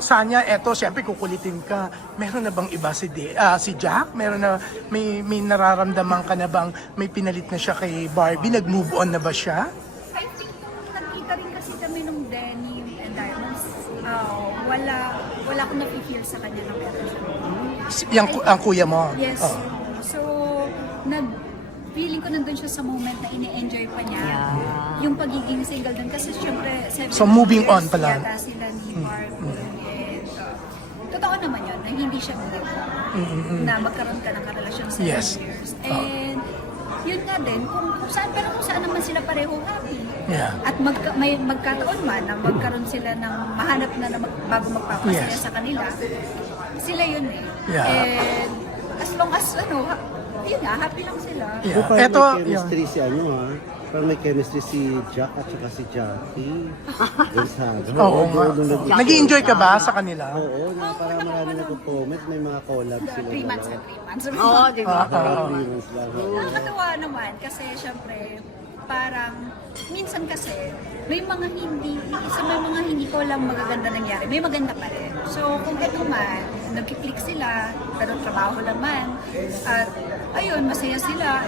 Sanya, eto, siyempre kukulitin ka. Meron na bang iba si Jack? Meron na, may nararamdaman ka na bang may pinalit na siya kay Barbie? Nag-move on na ba siya? I think nung nagkita rin kasi kami nung Denim and Diamonds, wala akong napifeel sa kanya na meron siya. Ang kuya mo? Yes. Oh. So, feeling ko nandun siya sa moment na ini-enjoy pa niya yung pagiging single dun. Kasi syempre, 7 So, moving years on pala. yata sila ni Barbie. And, totoo naman yun, na hindi siya believe na magkaroon ka ng karelasyon 7 Yes. years. And, yun nga din, kung saan naman sila pareho happy. Yeah. At may magkataon man na magkaroon sila ng mahanap na bago magpapasaya Yes. sa kanila, sila yun eh. Yeah. And as long as yun nga, happy lang sila. Yeah. Parang Eto, may chemistry si parang may chemistry si Jack at saka si Jackie. Gonzaga. Oo nga. Nag-i-enjoy ka ba sa kanila? Oo, na parang marami nagko-comment, may mga collab sila. 3 months na 3 months. Oo, di ba? Nakakatawa naman kasi syempre parang minsan kasi may mga hindi ko lang magaganda nangyari. May maganda pa rin. So kung ito man, nagkiklik sila, pero trabaho naman, at ayun, masaya sila.